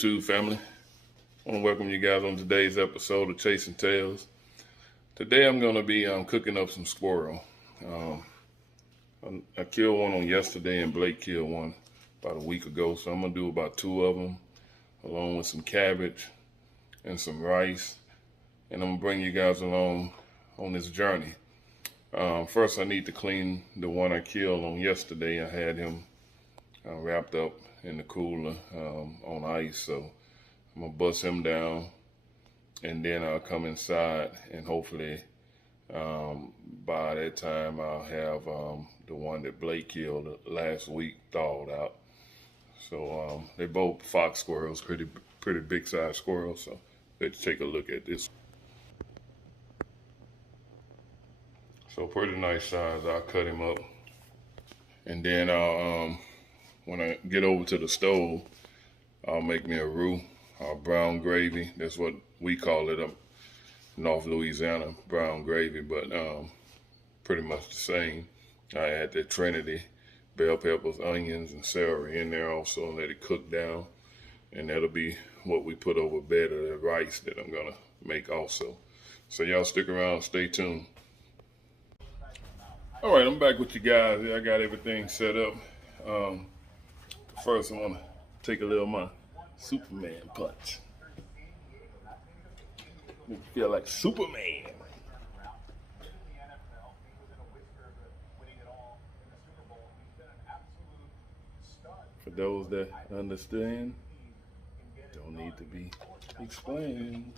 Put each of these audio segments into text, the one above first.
YouTube family. I want to welcome you guys on today's episode of Chasing Tails. Today I'm going to be cooking up some squirrel. I killed one on yesterday and Blake killed one about a week ago. So I'm going to do about 2 of them along with some cabbage and some rice. And I'm going to bring you guys along on this journey. First I need to clean the one I killed on yesterday. I had him wrapped up in the cooler on ice, so I'm gonna bust him down and then I'll come inside and hopefully by that time I'll have the one that Blake killed last week thawed out. So they're both fox squirrels, pretty big size squirrels. So let's take a look at this. So pretty nice size. I'll cut him up and then I'll when I get over to the stove, I'll make me a roux, brown gravy. That's what we call it up North Louisiana, brown gravy, but pretty much the same. I add the Trinity, bell peppers, onions, and celery in there also and let it cook down. And that'll be what we put over bed of the rice that I'm gonna make also. So y'all stick around, stay tuned. All right, I'm back with you guys. I got everything set up. First, I want to take a little of my Superman punch. Make you feel like Superman. For those that understand, don't need to be explained.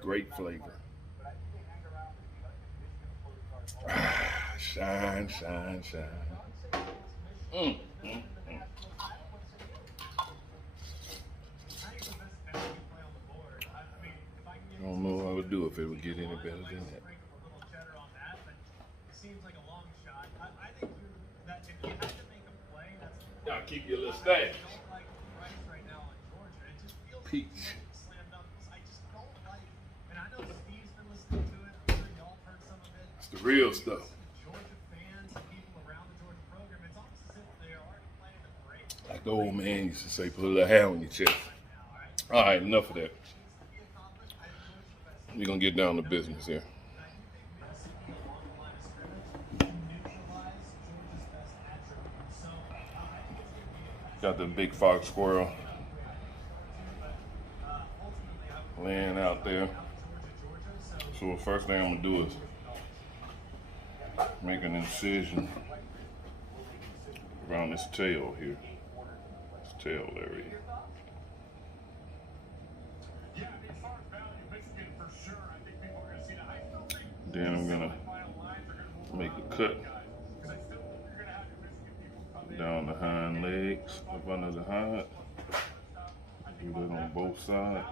Great flavor. Shine, shine, shine. I don't know what I would do if it would get any better than that. Y'all keep your little stash. Peach. It's the real stuff. Like the old man used to say, put a little hair on your chest. All right, enough of that. We're going to get down to business here. Got the big fox squirrel laying out there. So the first thing I'm going to do is make an incision around this tail here, this tail area. Then I'm gonna make a cut down the hind legs, up under the hide. Do that on both sides.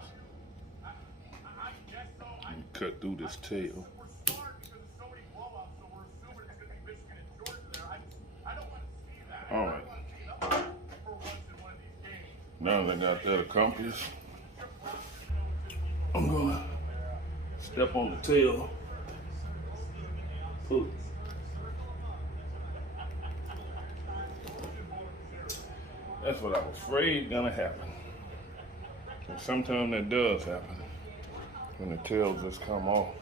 And cut through this tail. All right. Now that I got that accomplished, I'm gonna step on the tail, pull it. That's what I was afraid gonna happen. And sometimes that does happen when the tails just come off.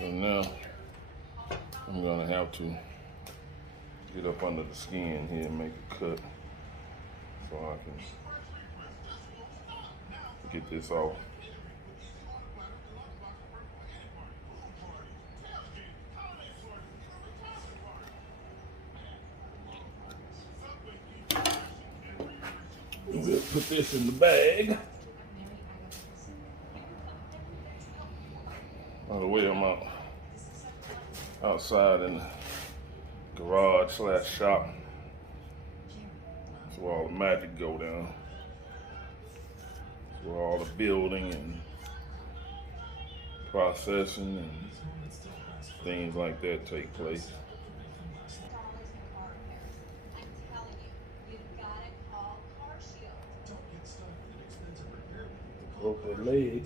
So now I'm gonna have to get up under the skin here and make a cut so I can get this off. We'll put this in the bag. By the way, I'm outside in the garage / shop. That's where all the magic go down. That's where all the building and processing and things like that take place. Broke that leg.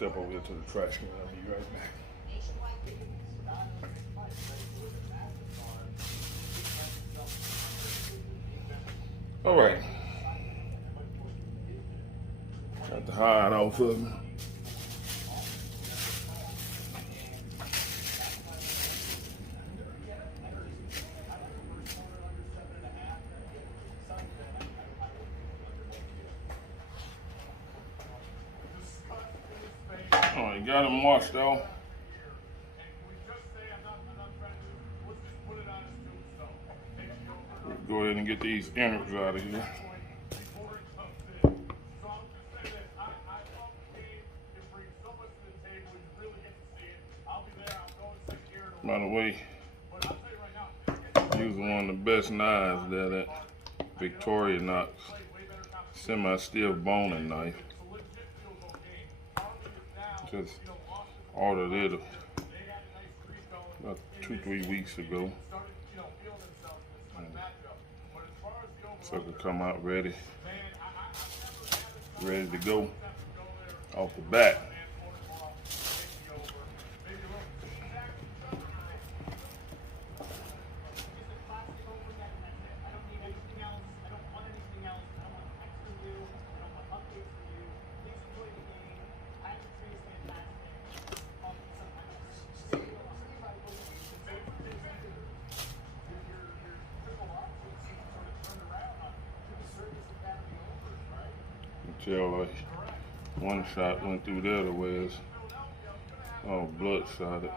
step over here to the trash can. I'll be right back. All right. Got the hide off of them. All right, got them washed out. Go ahead and get these innards out of here. By the way, using one of the best knives there, that Victorinox semi-stiff boning knife. Just ordered it about 2-3 weeks ago. So it could come out ready to go off the bat. Tell like one shot went through the other way. It's all bloodshotted.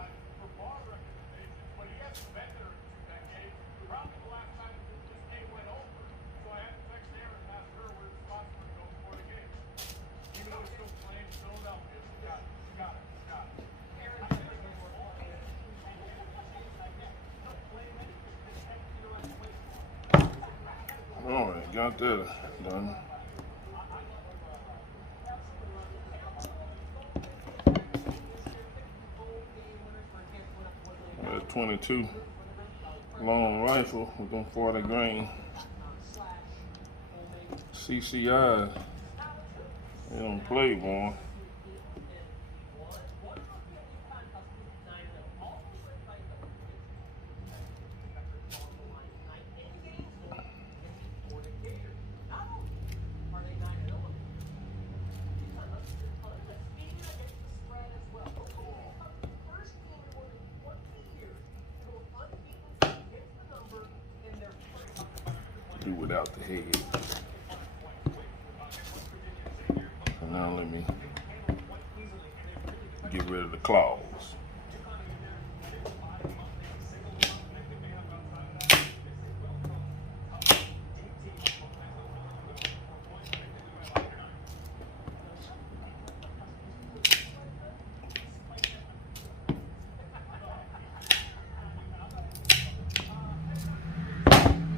All right, got that done. That 22 long rifle with them 40 grain CCI. They don't play, boy. Do without the head. So now let me get rid of the claws.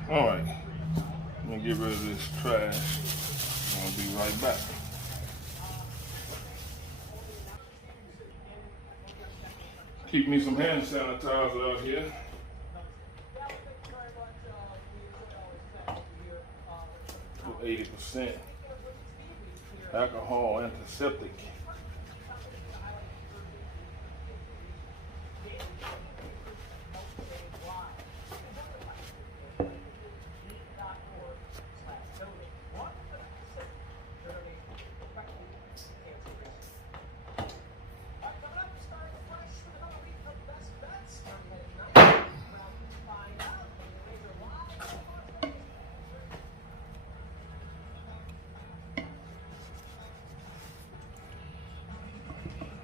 All right. Let me get rid of this trash. I'll be right back. Keep me some hand sanitizer out here. 80% alcohol antiseptic.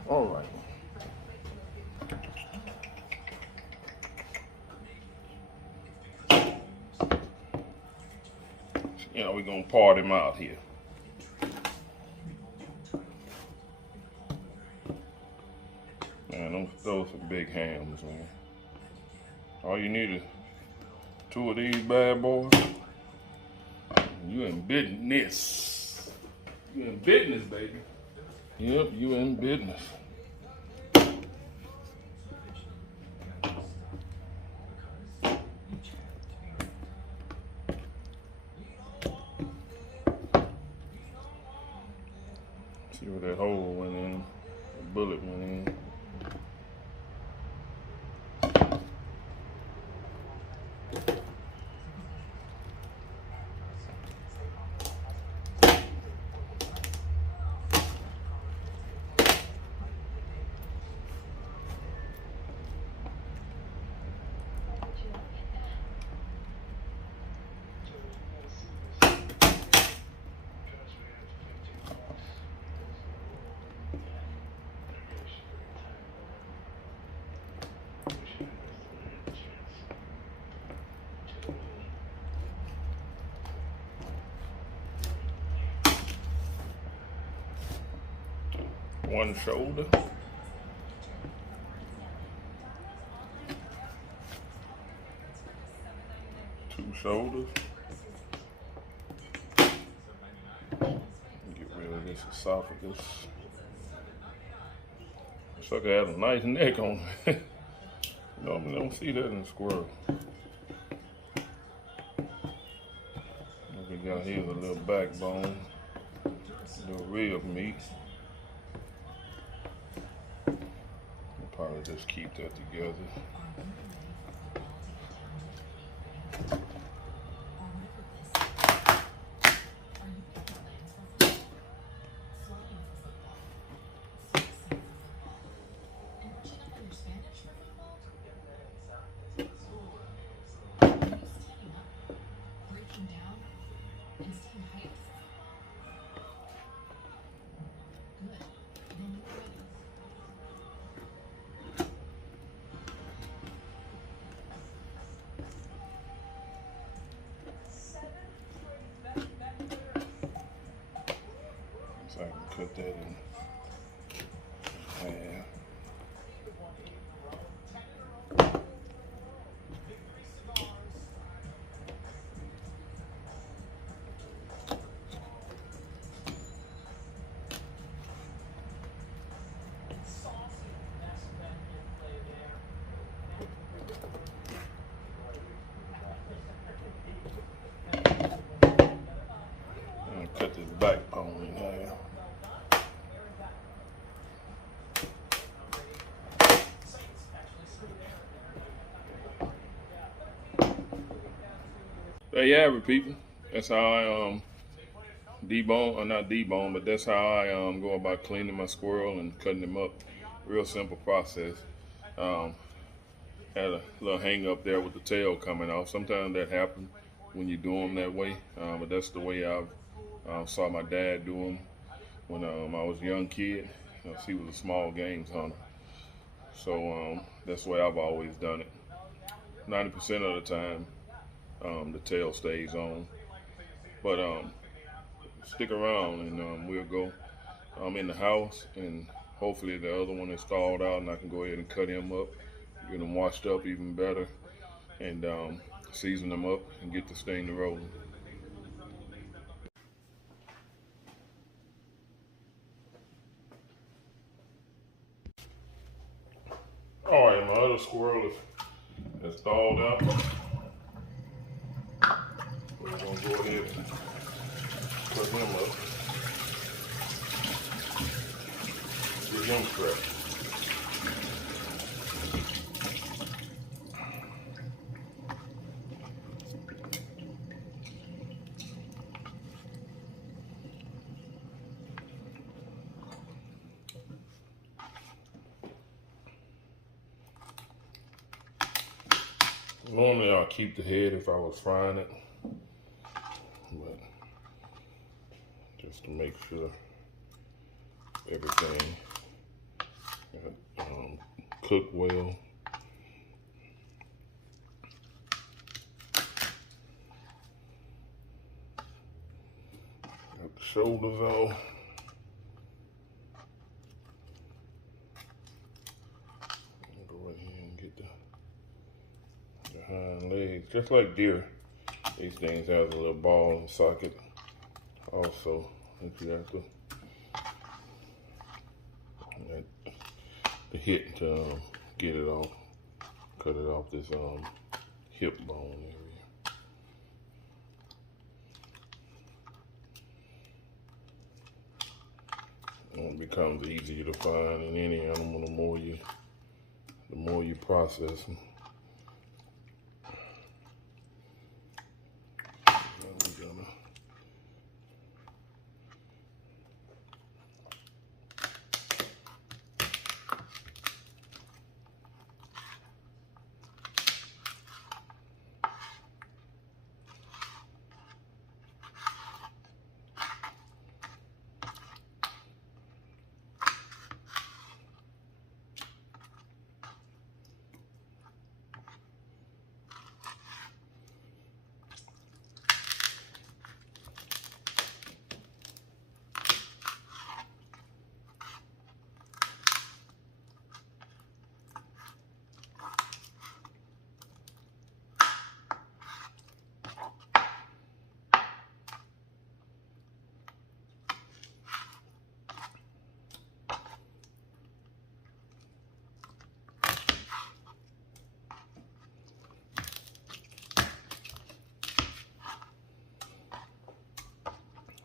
All right. You know, we're gonna part him out here. Man, those are big hams, man. All you need is 2 of these bad boys. You in business. You in business, baby. Yep, you in business. See where that hole went in. bullet went in. One shoulder. Two shoulders. Get rid of this esophagus. Sucker has a nice neck on it. Normally don't see that in a squirrel. What we got here is a little backbone, a little rib meat. Probably just keep that together. So I can cut that in half. And cut this backbone in half. There you have it, people. That's how I debone, or not debone, but that's how I go about cleaning my squirrel and cutting them up. Real simple process. Had a little hang up there with the tail coming off. Sometimes that happens when you do them that way, but that's the way I saw my dad do them when I was a young kid. He was a small game hunter. So that's the way I've always done it. 90% of the time, the tail stays on, but stick around and we'll go in the house, and hopefully the other one is thawed out and I can go ahead and cut him up, get them washed up even better, and season them up and get this thing rolling. All right, my other squirrel is thawed out. We're gonna go ahead and cut him up. Get him prepped. Normally I'll keep the head if I was frying it, but just to make sure everything cooked well. Got the shoulders on. Go right here and get the hind legs, just like deer. These things have a little ball and socket also that you have to the hit to get it off, cut it off this hip bone area. And it becomes easier to find in any animal the more you process them.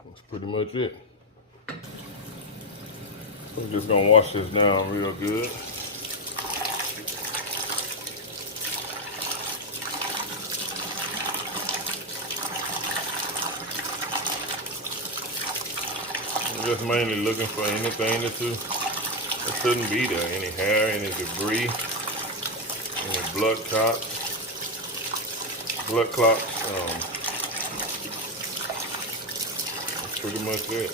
That's pretty much it. I'm just gonna wash this down real good. I'm just mainly looking for anything that shouldn't be there. Any hair, any debris, any blood clots. That's pretty much it.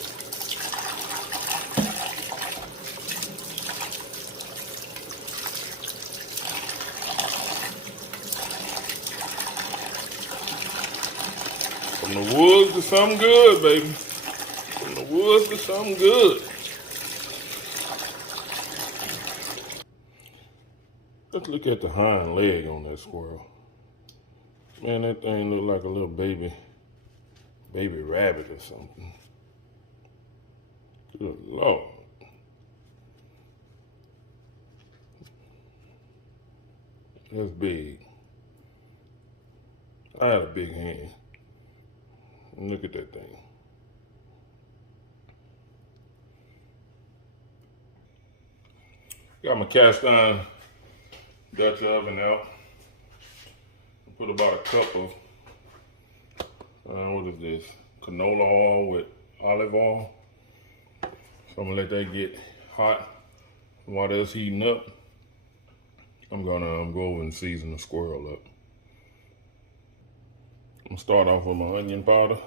From the woods to something good, baby. From the woods to something good. Let's look at the hind leg on that squirrel. Man, that thing look like a little baby rabbit or something. Good Lord. That's big. I had a big hand. Look at that thing. Got my cast iron Dutch oven out. Put about a cup of, what is this? Canola oil with olive oil. So I'm gonna let that get hot. While that's heating up, I'm gonna go over and season the squirrel up. I'm gonna start off with my onion powder.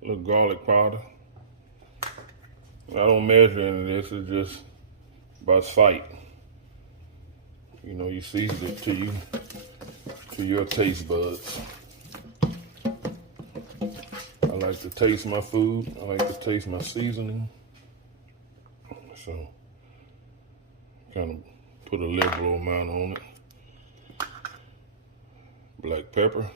A little garlic powder. I don't measure any of this, it's just by sight. You know, you season it to your taste buds. I like to taste my food. I like to taste my seasoning. So, kind of put a liberal amount on it. Black pepper.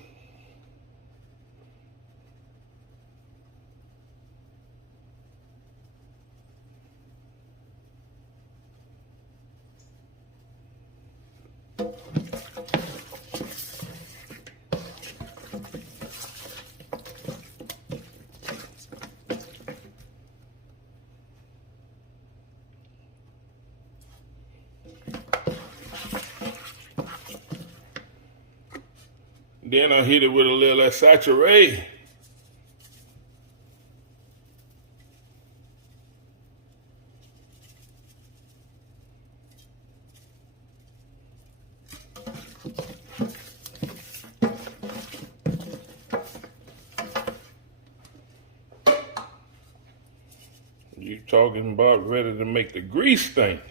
Then I hit it with a little saturé. You talking about ready to make the grease stink.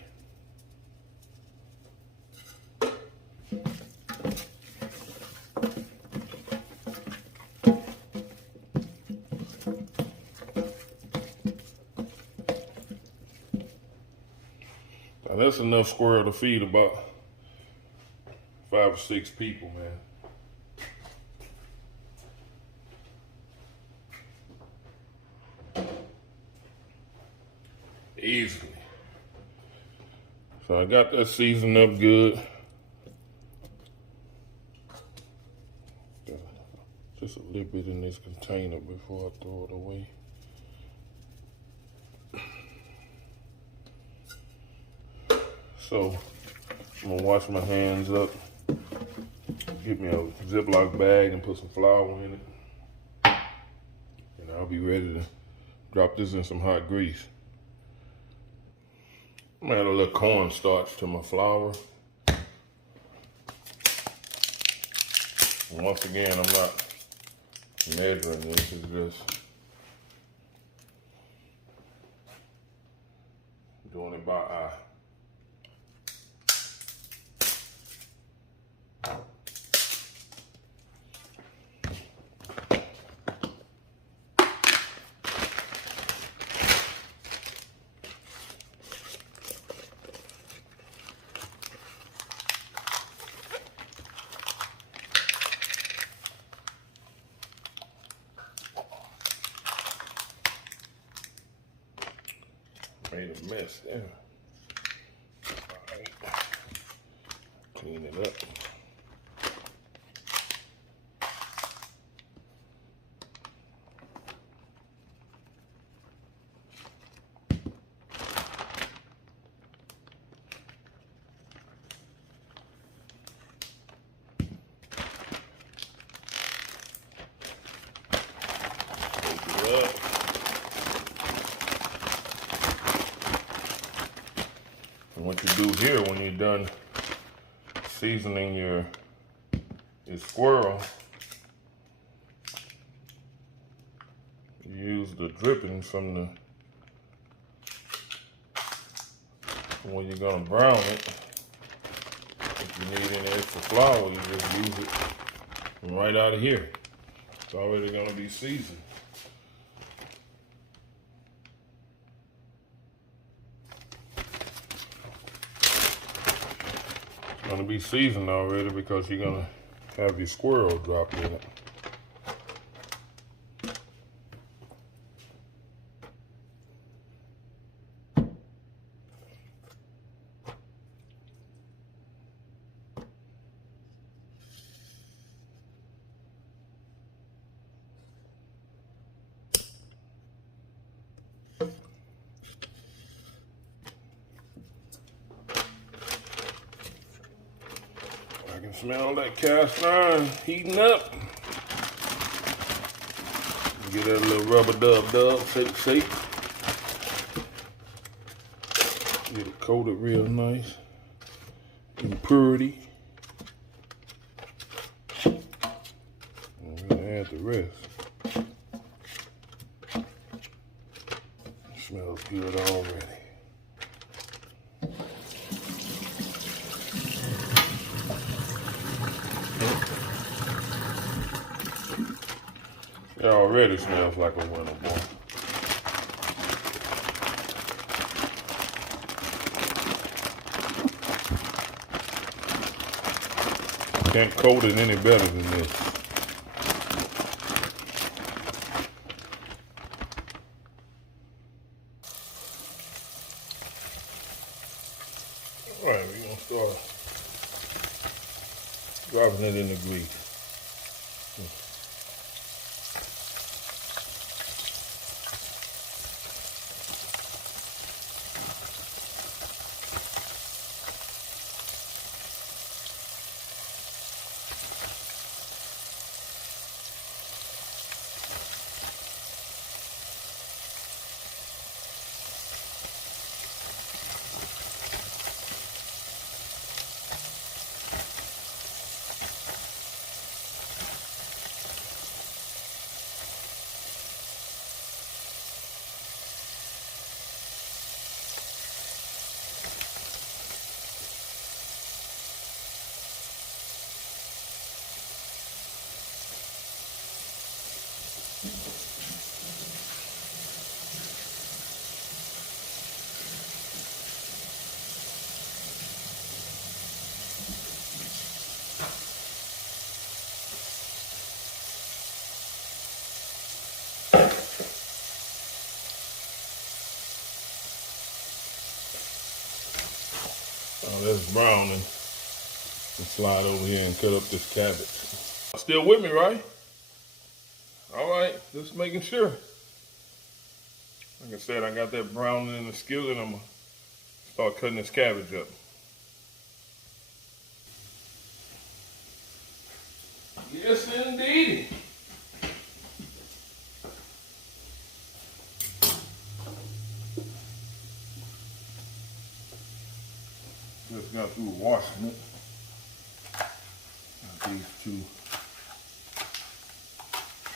Now that's enough squirrel to feed about 5 or 6 people, man. Easily. So I got that seasoned up good. Just a little bit in this container before I throw it away. So I'm gonna wash my hands up, get me a Ziploc bag and put some flour in it. And I'll be ready to drop this in some hot grease. I'm gonna add a little cornstarch to my flour. And once again, I'm not measuring this, it's just doing it by eye. Made a mess there. All right. Clean it up. Shake it up. And what you do here when you're done seasoning your squirrel, you use the drippings from when you're gonna brown it. If you need any extra flour, you just use it from right out of here. It's already gonna be seasoned. Gonna be seasoned already because you're gonna have your squirrel dropped in it. I can smell that cast iron heating up. Get that little rubber dub, shake. Get it coated real nice and purity. And we're gonna add the rest. It smells good already. It already smells like a winter, boy. Can't coat it any better than this. All right, we're gonna start dropping it in the grease. That's browning. And slide over here and cut up this cabbage. Still with me, right? All right, just making sure. Like I said, I got that browning in the skillet. I'm gonna start cutting this cabbage up. Yes, indeed. Just got through washing it. Got these two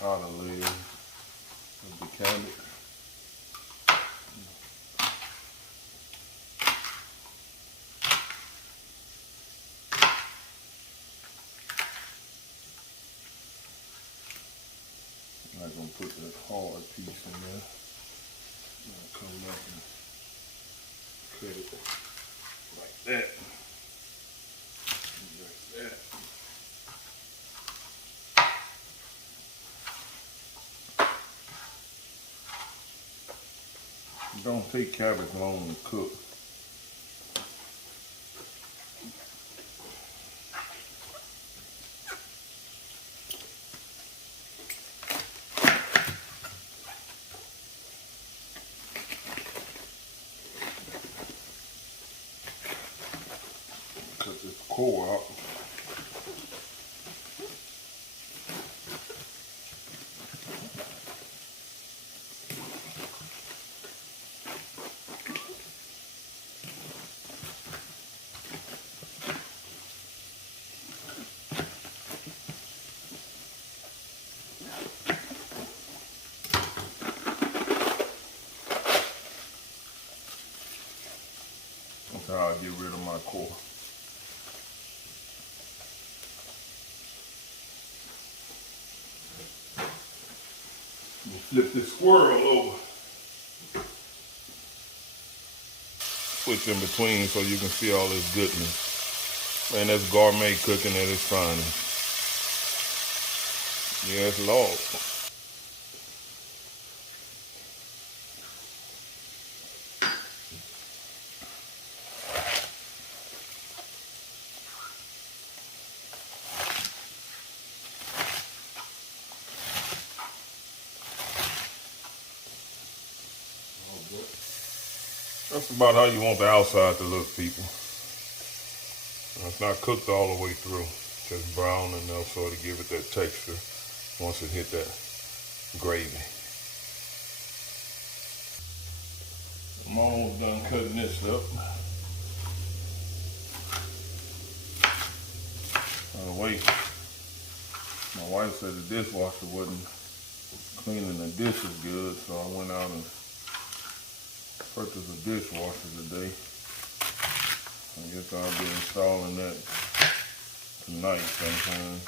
outer layers of the cabbage. I'm not going to put that hard piece in there. I'm going to come up and cut it like that. Like that. It don't take cabbage long to cook. Cut this core out. That's how I get rid of my core. Flip this squirrel over. Switch in between so you can see all this goodness. Man, that's gourmet cooking at its finest. Yes, Lord. That's about how you want the outside to look, people. It's not cooked all the way through. Just brown enough so to give it that texture once it hit that gravy. I'm almost done cutting this up. By the way, my wife said the dishwasher wasn't cleaning the dishes good, so I went out and purchased a dishwasher today. I guess I'll be installing that tonight sometime.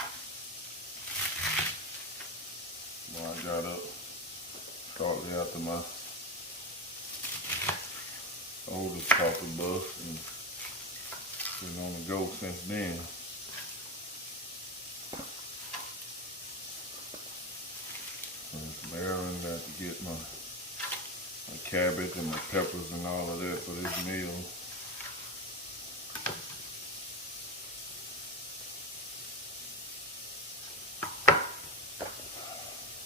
When I got up shortly after my oldest coffee bust and been on the go since then. So Aaron got to get my cabbage and my peppers and all of that for this meal.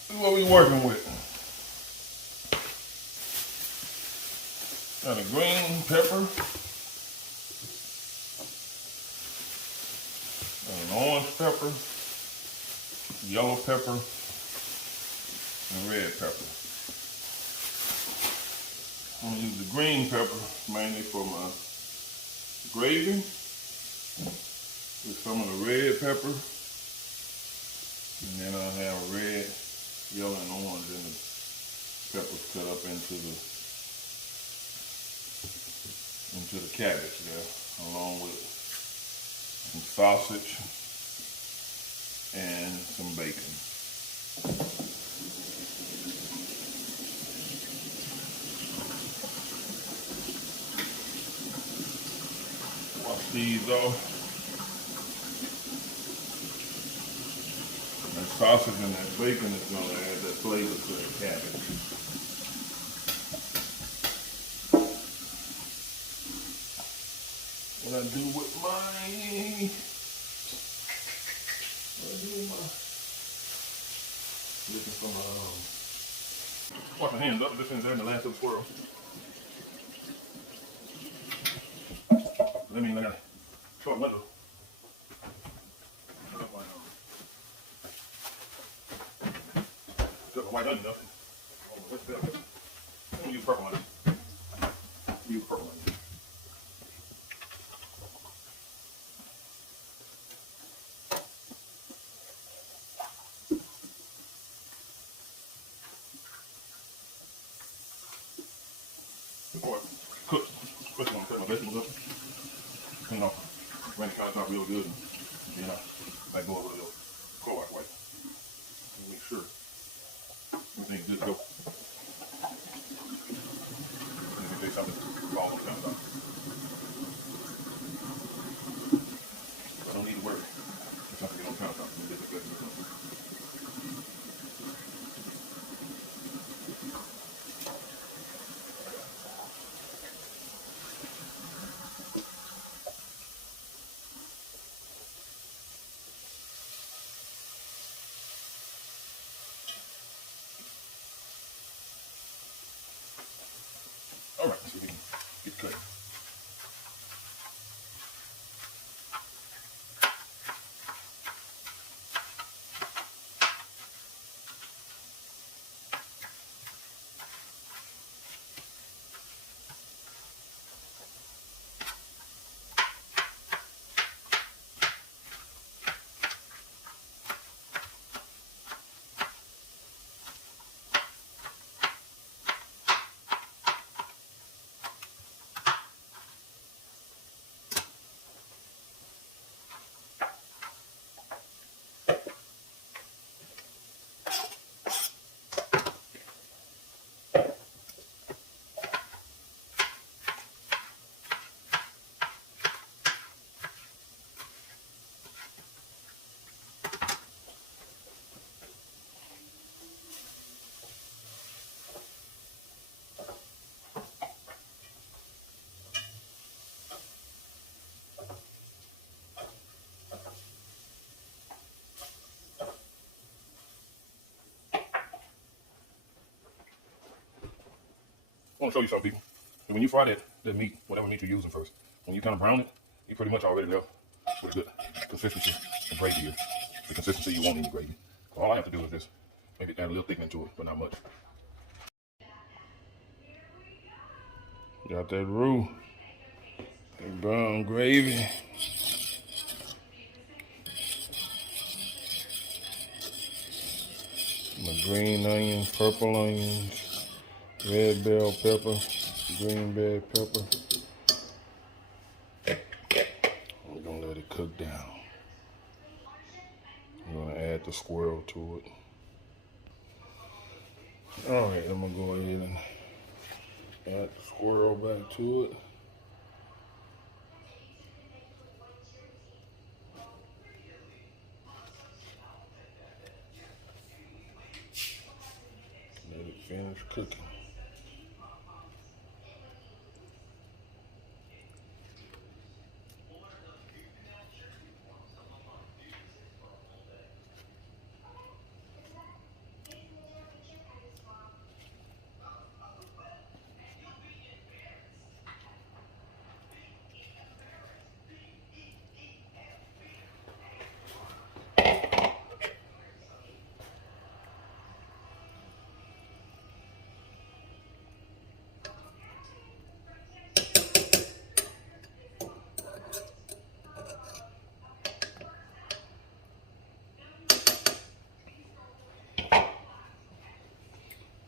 This is what we working with. Got a green pepper, an orange pepper, yellow pepper, and red pepper. I'm going to use the green pepper mainly for my gravy with some of the red pepper. And then I'll have red, yellow, and orange and the peppers cut up into the cabbage there, along with some sausage and some bacon. These off. That sausage and that bacon is going to add that flavor to the cabbage. what I do with my looking for my wash my hands up. Just in there in the last of the squirrel. That means I got a short window. Got my white onion up. What's that? I'm gonna use purple onion. Use purple onion. Before I cook, especially when I cut my vegetables up, clean off, ran the countertop real good, and then I go over to the Clorox wipe and make sure everything's good to go. And if there's something falls on the countertop, I don't need to worry. There's something on the countertop. All right, so we can get cut. I want to show you something, people. And when you fry that meat, whatever meat you're using first, when you kind of brown it, you pretty much already know what a good consistency of gravy is. The consistency you want in your gravy. So all I have to do is just maybe add a little thickening to it, but not much. Got that roux, that brown gravy. My green onions, purple onions, red bell pepper, green bell pepper. We're gonna let it cook down. I'm gonna add the squirrel to it. All right, I'm gonna go ahead and add the squirrel back to it. Let it finish cooking.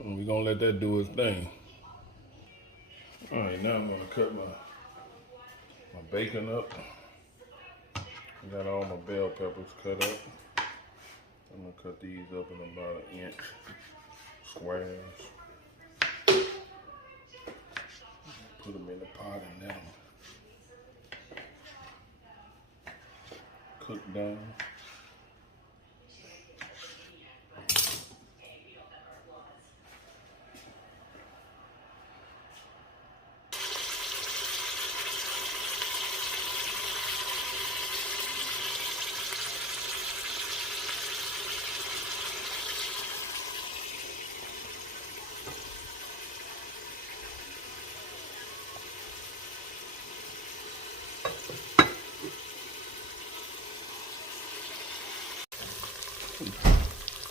And we're gonna let that do its thing. All right, now I'm gonna cut my bacon up. I got all my bell peppers cut up. I'm gonna cut these up in about 1 inch squares. Put them in the pot and let them cook down.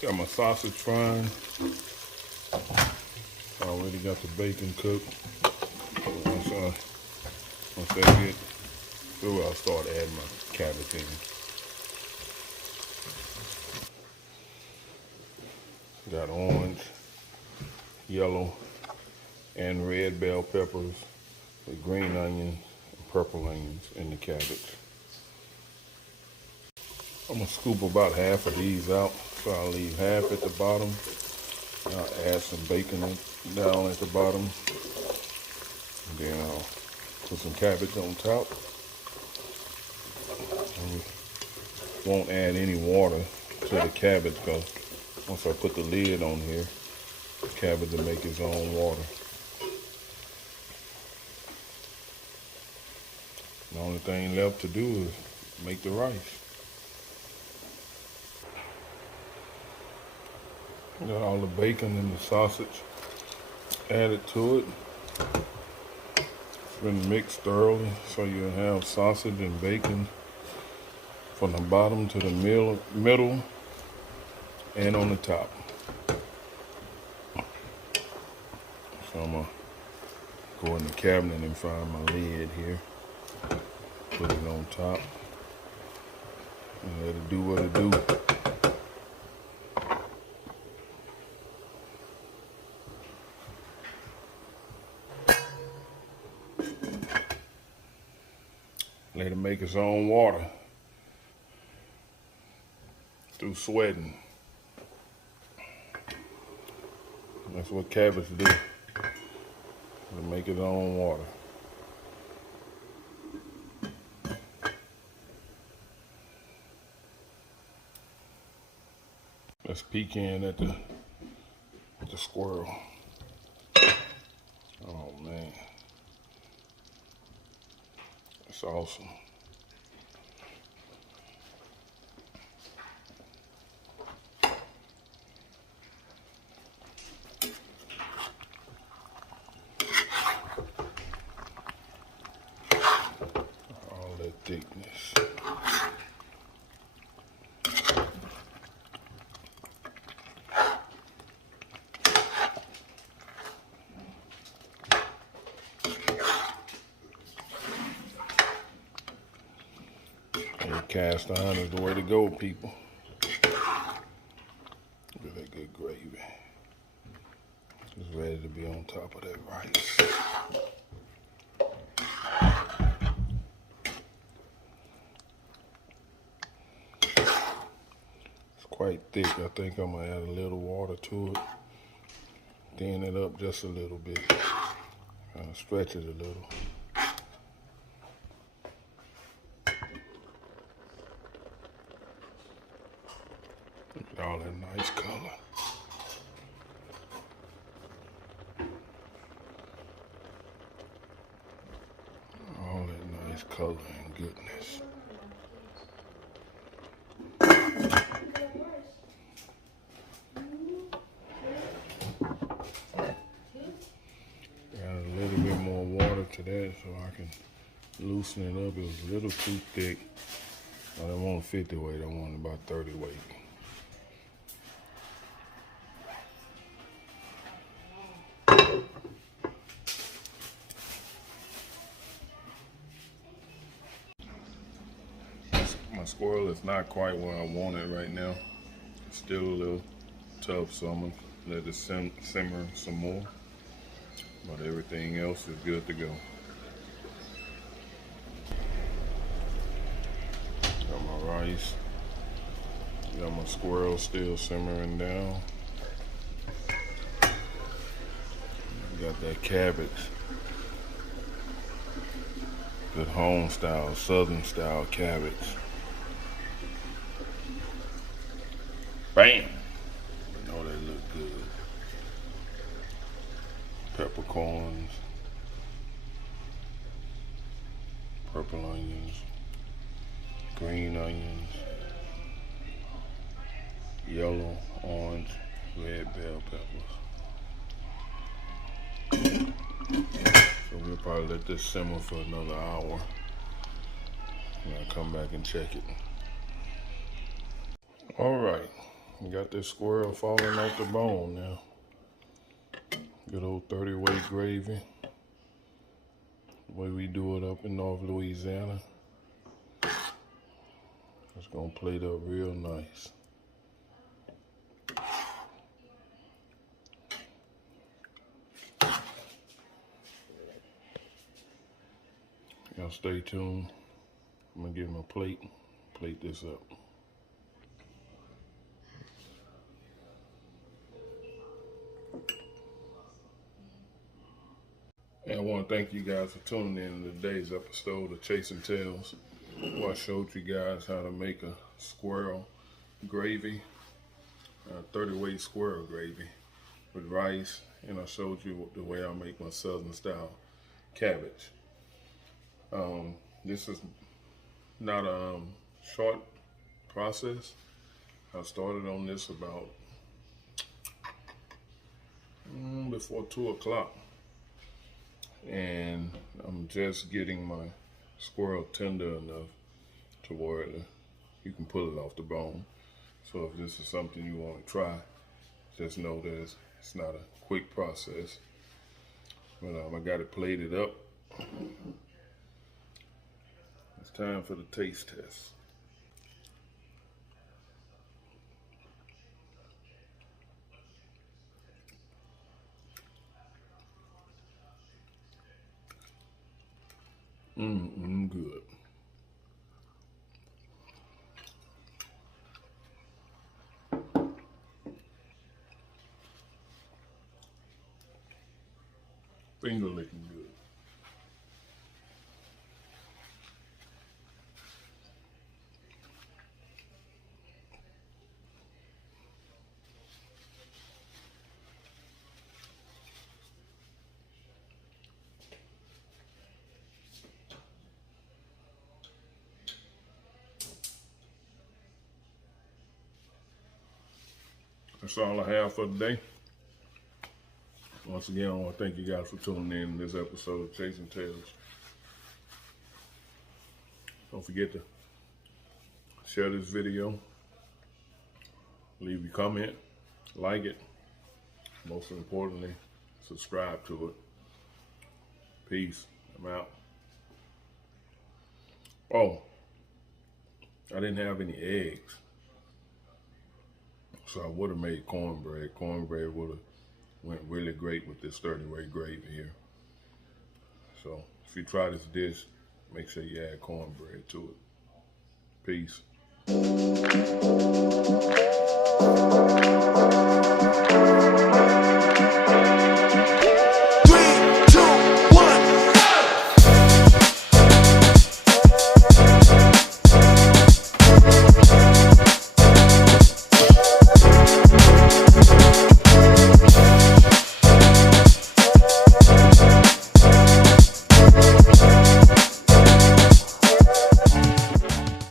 Got my sausage frying. Already got the bacon cooked. Once they get through, I'll start adding my cabbage in. Got orange, yellow, and red bell peppers with green onions and purple onions in the cabbage. I'm gonna scoop about half of these out, so I'll leave half at the bottom. I'll add some bacon down at the bottom, and then I'll put some cabbage on top. And won't add any water to the cabbage because once I put the lid on here, the cabbage will make its own water. The only thing left to do is make the rice. Got all the bacon and the sausage added to it. It's been mixed thoroughly, so you'll have sausage and bacon from the bottom to the middle and on the top. So I'm gonna go in the cabinet and find my lid here. Put it on top and let it do what it do. Let it make its own water through sweating. That's what cabbage do. It'll make its own water. Let's peek in at the squirrel. Oh man. That's awesome. All that thickness. Cast iron is the way to go, people. Look at that good gravy. It's ready to be on top of that rice. It's quite thick. I think I'm gonna add a little water to it. Thin it up just a little bit. Stretch it a little. Look at all that nice color. All that nice color and goodness. Add a little bit more water to that so I can loosen it up. It was a little too thick. I didn't want 50 weight, I wanted about 30 weight. My squirrel is not quite where I want it right now. It's still a little tough, so I'm gonna let it simmer some more. But everything else is good to go. Got my rice. Got my squirrel still simmering down. Got that cabbage. Good home style, southern style cabbage. Bam! I know they look good. Peppercorns, purple onions, green onions, yellow, orange, red bell peppers. So we'll probably let this simmer for another hour. And I'll come back and check it. All right, Got this squirrel falling off the bone now. Good old 30-weight gravy. The way we do it up in North Louisiana. It's gonna plate up real nice. Y'all stay tuned. I'm gonna get my plate this up. And I want to thank you guys for tuning in to today's episode of Chasing Tails, where I showed you guys how to make a squirrel gravy, 30-weight squirrel gravy with rice, and I showed you the way I make my Southern style cabbage. This is not a short process. I started on this about before 2 o'clock. And I'm just getting my squirrel tender enough to where you can pull it off the bone. So if this is something you want to try, just know that it's not a quick process. But I got it plated up. It's time for the taste test. Good. Finger licking good. That's all I have for today. Once again, I want to thank you guys for tuning in to this episode of Chasing Tails. Don't forget to share this video, leave your comment, like it. Most importantly, subscribe to it. Peace. I'm out. Oh, I didn't have any eggs, so I would have made cornbread. Cornbread would have went really great with this 30-weight gravy here. So if you try this dish, make sure you add cornbread to it. Peace.